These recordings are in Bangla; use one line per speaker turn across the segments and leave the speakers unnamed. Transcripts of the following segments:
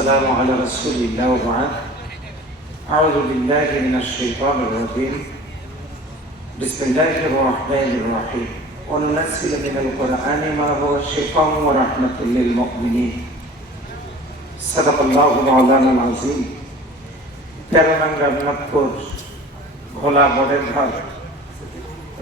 والسلام على رسول الله وبعد أعوذ بالله من الشيطان الرجيم بسم الله الرحمن الرحيم وننزل من القرآن ما هو شفاء ورحمة للمؤمنين صدق الله مولانا العظيم তেরোনাং রঘুনাথপুর ভোলা বোর্ডের ঘর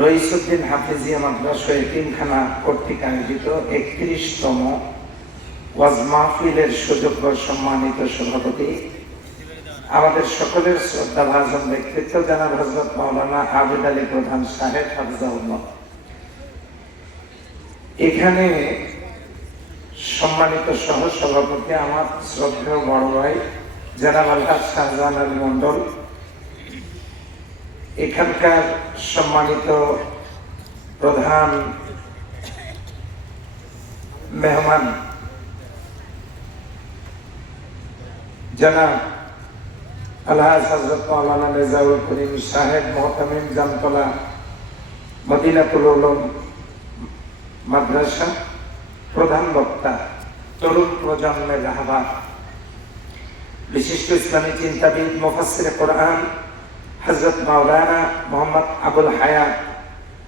রইসুদ্দিন হাফিজিয়া মাদ্রাসা এতিমখানা কর্তৃক আয়োজিত একত্রিশতম ওয়াজ মাহফিলের সুযোগ্য সম্মানিত সভাপতি, আমাদের সকলের শ্রদ্ধা ভাজন ব্যক্তিত্ব জানাব হজরত মাওলানা আবিদ আলী প্রধান সাহেব হাফিজাউল্লাহ এখানে সম্মানিত সহ সভাপতি আমার শ্রদ্ধেয় বড় ভাই জানাব আল্লাহ শাহজাহান আলী মন্ডল এখানকার সম্মানিত প্রধান মেহমান হজরত বিশিষ্ট ইসলামী চিন্তাবিদ, মুফাসসির কোরআন, হযরত মাওলানা মোহাম্মদ আবুল হায়াত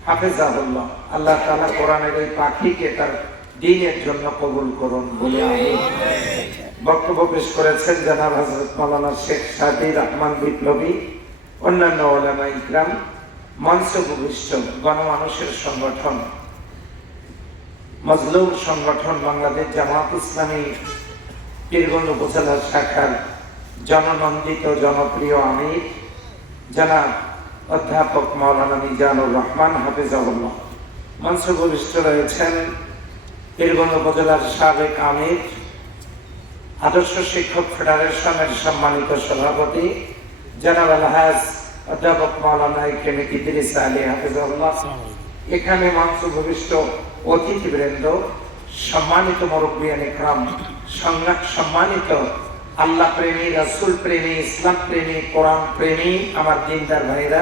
হাফেজাহুল্লাহ। আল্লাহ তাআলা কোরআনের এই পাখিকে তার দিনের জন্য কবুল করুন বলে বক্তব্য পেশ করেছেন জানাব হজরত মাওলানা শেখ সাদি রহমান বিপ্লবী, অন্যান্য ওলামা ইকরাম মঞ্চ ভূমিষ্ঠ গণমানুষের সংগঠন, মজলুম সংগঠন বাংলাদেশ জামাত ইসলামী পীরগঞ্জ উপজেলা শাখার জননন্দিত জনপ্রিয় আমির, জনাব অধ্যাপক মাওলানা মিজানুর রহমান হাফিজাউল্লাহ মঞ্চ ভূমিষ্ঠ রয়েছেন পীরগঞ্জ উপজেলার সাবেক আমির আদর্শ শিক্ষক ফেডারেশনের সম্মানিত সভাপতি জনাব আলহাজ অধ্যাপক মাওলানা ইকেম ইদ্রিস আলী হাফিজাউল্লাহ এখানে মঞ্চ ভূমিষ্ঠ অতিথিবৃন্দ, সম্মানিত মুরব্বিয়ান ইকরাম সম্মানিত আল্লাহ প্রেমী, রাসূল প্রেমী, ইসলাম প্রেমী, কোরআন প্রেমী আমার দিনদার ভাইরা,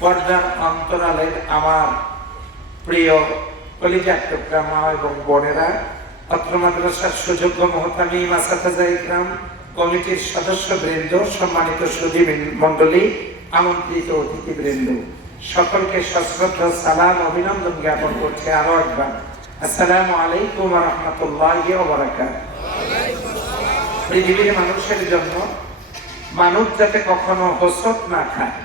পর্দার অন্তরালের আমার প্রিয় কলিজার টুকরা মা এবং বোনেরা অত্র মাদ্রাসার সুযোগ্য মহতামি মাসাফাজা ইকরাম কমিটির সদস্য বৃন্দ সম্মানিত সুদী মন্ডলী আমন্ত্রিত অতিথি বৃন্দ সকলকে সশ্রদ্ধ সালাম, অভিনন্দন জ্ঞাপন করছে আরও একবার। আসসালামু আলাইকুম রহমতুল্লাহ পৃথিবীর মানুষের জন্য মানুষ যাতে কখনো হোসত না খায়,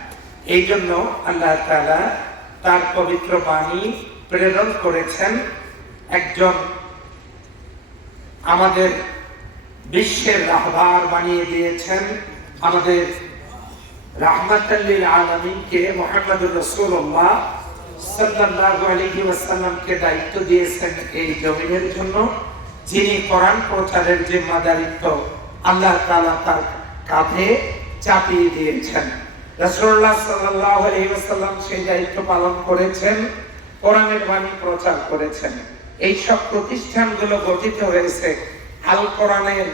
এই জন্য আল্লাহ তাআলা তার পবিত্র বাণী প্রেরণ করেছেন একজন আমাদের বিশ্বের রাহবার বানিয়ে দিয়েছেন আমাদের রাহমাতাল্লিল আলামিনকে মুহাম্মদুর রাসূলুল্লাহ সাল্লাল্লাহু আলাইহি ওয়াসাল্লামকে দায়িত্ব দিয়েছেন এই জমিনের জন্য, যিনি কোরআন প্রচারের জিম্মাদারিত্ব আল্লাহ তাআলা তার কাঁধে চাপিয়ে দিয়েছেন। রাসূলুল্লাহ সাল্লাল্লাহু আলাইহি ওয়াসাল্লাম সেই দায়িত্ব পালন করেছেন, কোরআনের বাণী প্রচার করেছেন। এই সব প্রতিষ্ঠানগুলো গঠিত হয়েছে আল কোরআনের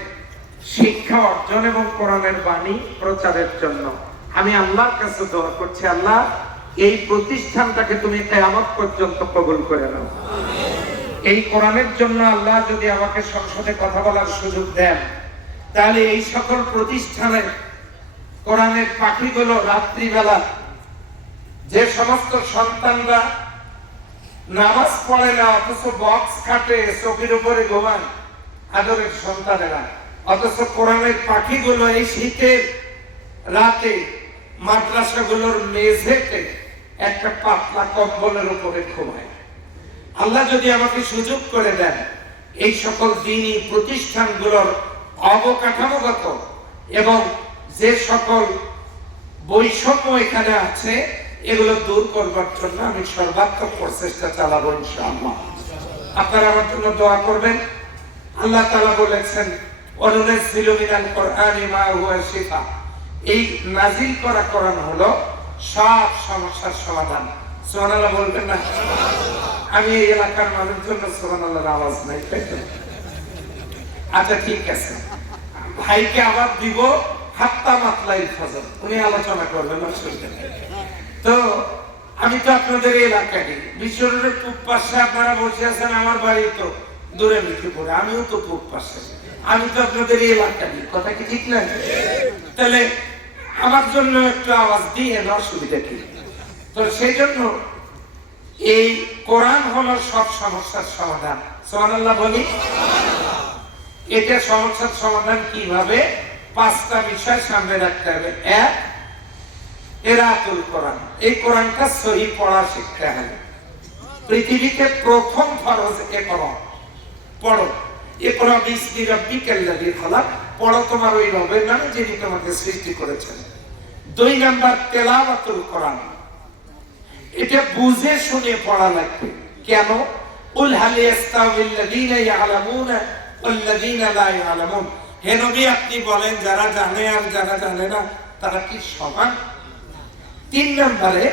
শিক্ষা অর্জন এবং কোরআনের বাণী প্রচারের জন্য। আমি আল্লাহর কাছে দোয়া করছি, আল্লাহ, এই প্রতিষ্ঠানটাকে তুমি কেয়ামত পর্যন্ত কবুল করে নাও। এই কোরআনের জন্য আল্লাহ যদি আমাকে সংসদে কথা বলার সুযোগ দেন, তাহলে এই সকল প্রতিষ্ঠানের কোরআনের পাখিগুলো রাত্রিবেলা যে সমস্ত সন্তানরা নামাজ পড়ে না, অথচ বক্স খাটে, চোখের উপরে ঘুমান। আদরের সন্তানেরা। অথচ কোরআনের পাখিগুলো এই শীতের রাতে মাদ্রাসাগুলোর মেঝেতে একটা পাতলা কম্বলের উপরে ঘুমায়। আল্লাহ যদি আমাকে সুযোগ করে দেন, এই সকল দিনই প্রতিষ্ঠানগুলোর অবকাঠামোগত এবং যে সকল বৈষম্য এখানে আছে এগুলো দূর করবার জন্য আমি সর্বাত্মক প্রচেষ্টা চালাবো ইনশাআল্লাহ। আপনারা আমার জন্য দোয়া করবেন। আল্লাহ তাআলা বলেছেন অনুনাজ্জিলু মিনাল কোরআনি মা হুয়া শিফা। এই নাজিল করা কোরআন হলো সব সমস্যার সমাধান। সুবহানাল্লাহ বলবেন না? আমি এই এলাকার মানুষের জন্য সুবহানাল্লাহর আওয়াজ নাই? আচ্ছা ঠিক আছে। ভাইকে আবার দিব হাত্তা মাতলাই ফজল উনি আলোচনা করবেন অসুবিধা। তো আমি তো আপনাদের এই এলাকারই। বিশ্বরের পূব পাশে আপনারা বসে আছেন আমার বাড়ি তো দূরে মিঠুপুরে আমিও তো পূব পাশে আমি তো আপনাদের এই কথা কি ঠিক না তাহলে আমার জন্য একটু আওয়াজ দিয়ে অসুবিধা কি? তো সেই জন্য এই কোরআন হলো সব সমস্যার সমাধান। সোহানাল্লাহ বলি? এটা সমস্যার সমাধান কীভাবে? পাঁচটা বিষয় সামনে রাখতে হবে। এক এরাতুল কোরআন। এই কোরআনটা সহি পড়া শিখতে হবে পৃথিবীতে প্রথম ফরজ এ করো পড়ো। এ পড়া বিসমি রব্বিকাল্লাযী খালাক। পড়ো তোমার ওই রবের নামে যিনি তোমাকে সৃষ্টি করেছেন। দুই নাম্বার, তেলাওয়াতুল কোরআন। এটা বুঝে শুনে পড়া লাগবে। কেন? উল হাল ইয়াস্তাউিল্লাযীনা ইয়ালামুনা ওয়াল্লাযীনা লা ইয়ালামুন। হে নবী, আপনি বলেন, যারা জানে আর যারা জানে না, তারা কি সমান? তিন নম্বরে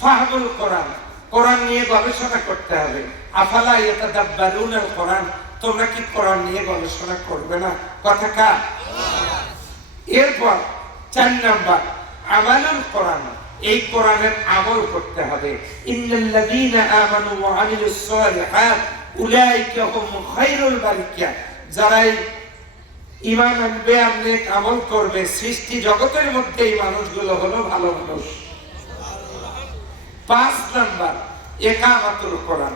ফাহমুল কোরআন। কোরআন নিয়ে গবেষণা করতে হবে। আফালা ইয়াতাদাব্বারুনাল কোরআন তোমরা কি কোরআন নিয়ে গবেষণা করবে না? কথা কা এরপর চার নম্বর, আমালুল কোরআন। এই কোরআনের আমল করতে হবে। ইন্নাল্লাযীনা আমানু ওয়া আমিলুস সালিহাত উলাইকা হুম খায়রুল বারিয়া যারা ইমান আনবে নেক আমল করবে, সৃষ্টি জগতের মধ্যে এই মানুষগুলো হলো ভালো মানুষ। পাঁচ নাম্বার একামাতুল কোরআন।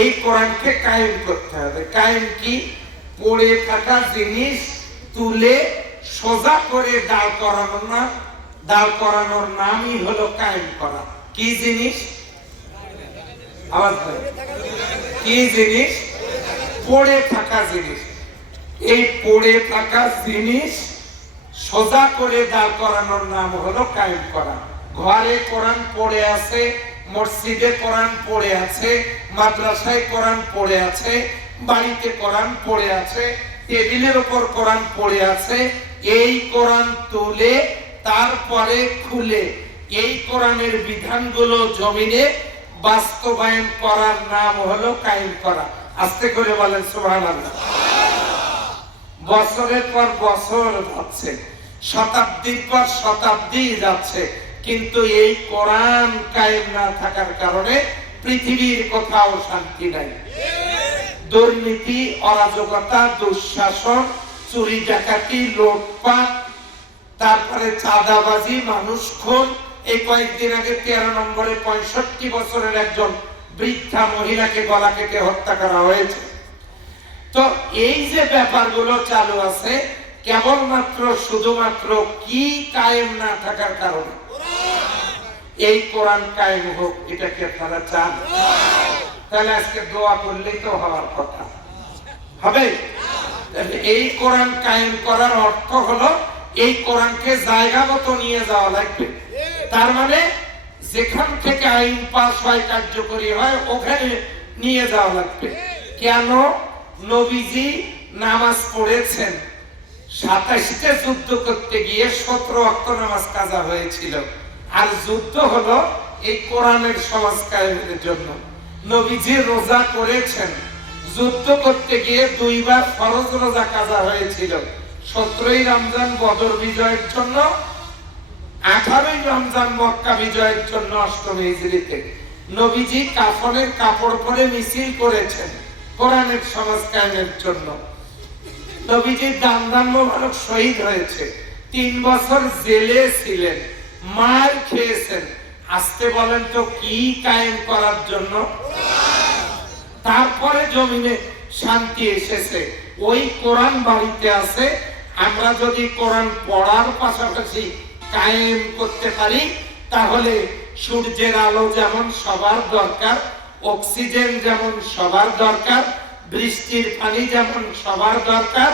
এই কোরআনকে কায়েম করতে হবে। কায়েম কি? পড়ে থাকা জিনিস তুলে সোজা করে দাঁড় করানোর না দাঁড় করানোর নামই হলো কায়েম করা। কি জিনিস? কি জিনিস? পড়ে থাকা জিনিস। এই পড়ে থাকা জিনিস সোজা করে দাঁড় করানোর নাম হলো কায়েম করা। ঘরে কোরআন পড়ে আছে, মসজিদে কোরআন পড়ে আছে, মাদ্রাসায় কোরআন পড়ে আছে, বাড়িতে কোরআন পড়ে আছে, টেবিলের উপর কোরআন পড়ে আছে, এই কোরআন তুলে তারপরে খুলে। এই কোরআনের বিধানগুলো জমিনে বাস্তবায়ন করার নাম হলো কায়েম করা। আস্তে করে বলেন, সুবহানাল্লাহ। বছরের পর বছর যাচ্ছে, শতাব্দীর পর শতাব্দী যাচ্ছে কিন্তু এই কোরআন কায়েম না থাকার কারণে পৃথিবীর কোথাও শান্তি নাই। দুর্নীতি, অরাজকতা, দুঃশাসন, চুরি ডাকাতি, লোটপাট, তারপরে চাঁদাবাজি, মানুষ খুন। এই কয়েকদিন আগে তেরো নম্বরে পঁয়ষট্টি বছরের একজন বৃদ্ধা মহিলাকে গলা কেটে হত্যা করা হয়েছে। তো এই যে ব্যাপারগুলো চালু আছে, কেবলমাত্র, শুধুমাত্র কি কায়েম না থাকার কারণে এই কোরআন কায়েম হোক এটা কি আপনারা চান। তাহলে আজকে দোয়া করলেই তো হওয়ার কথা। হবে? এই কোরআন কায়েম করার অর্থ হলো, এই কোরআনকে জায়গা মতো নিয়ে যাওয়া লাগবে। তার মানে যেখান থেকে আইন পাস হয়, কার্যকরী হয়, ওখানে নিয়ে যাওয়া লাগবে। কেন? নবীজি নামাজ পড়েছেন। সাতাশটা যুদ্ধ করতে গিয়ে সতেরো অক্ট নামাজ কাজা হয়েছিল। আর যুদ্ধ হলো এই কোরআনের সমাজ জন্য। নবীজি রোজা করেছেন। যুদ্ধ করতে গিয়ে দুইবার ফরজ রোজা কাজা হয়েছিল। সতেরোই রমজান বদর বিজয়ের জন্য, আঠারোই রমজান মক্কা বিজয়ের জন্য অষ্টমী হিজড়িতে। নবীজি কাফনের কাপড় পরে মিছিল করেছেন কোরআনের কায়েমের জন্য। নবীজির দাম দাম মোবারক শহীদ হয়েছে। তিন বছর জেলে ছিলেন। মার খেয়েছেন। আসতে বলেন তো কি কায়েম করার জন্য? তারপরে জমিনে শান্তি এসেছে। ওই কোরআন বাড়িতে আছে, আমরা যদি কোরআন পড়ার পাশাপাশি কায়েম করতে পারি, তাহলে সূর্যের আলো যেমন সবার দরকার, অক্সিজেন যেমন সবার দরকার, বৃষ্টির পানি যেমন সবার দরকার,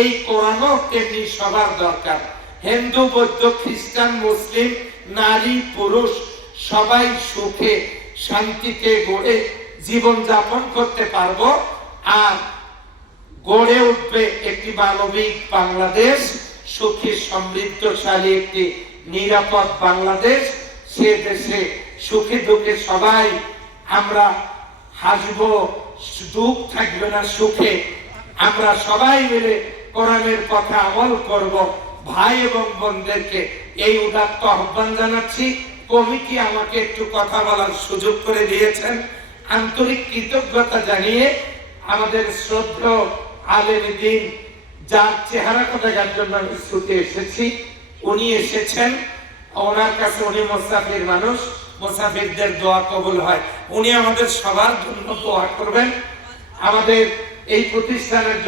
এই কোরআনও তেমনি সবার দরকার। হিন্দু, বৌদ্ধ, খ্রিস্টান, মুসলিম, নারী, পুরুষ, সবাই সুখে, শান্তিতে গড়ে জীবন যাপন করতে পারব। আর গড়ে উঠবে একটি মানবিক বাংলাদেশ, সুখী, সমৃদ্ধশালী একটি নিরাপদ বাংলাদেশ। সে দেশে সুখে দুঃখে সবাই আমরা হাসবো, দুঃখ থাকবে না সুখে। আমরা সবাই মিলে কোরআনের কথা আমল করব। ভাই এবং বোনদেরকে এই উদাত্ত আহ্বান জানাচ্ছি। কমিটি আমাকে একটু কথা বলার সুযোগ করে দিয়েছেন। আন্তরিক কৃতজ্ঞতা জানিয়ে আমাদের শ্রদ্ধ আলেম দিন, যার চেহারা দেখার জন্য আমি ছুটে এসেছি। উনি এসেছেন। ওনার কাছে উনি মোসাফির মানুষ। মোসাফিরদের দোয়া কবুল হয়। উনি আমাদের সবার জন্য দোয়া করবেন। আমাদের এই প্রতিষ্ঠানের জন্য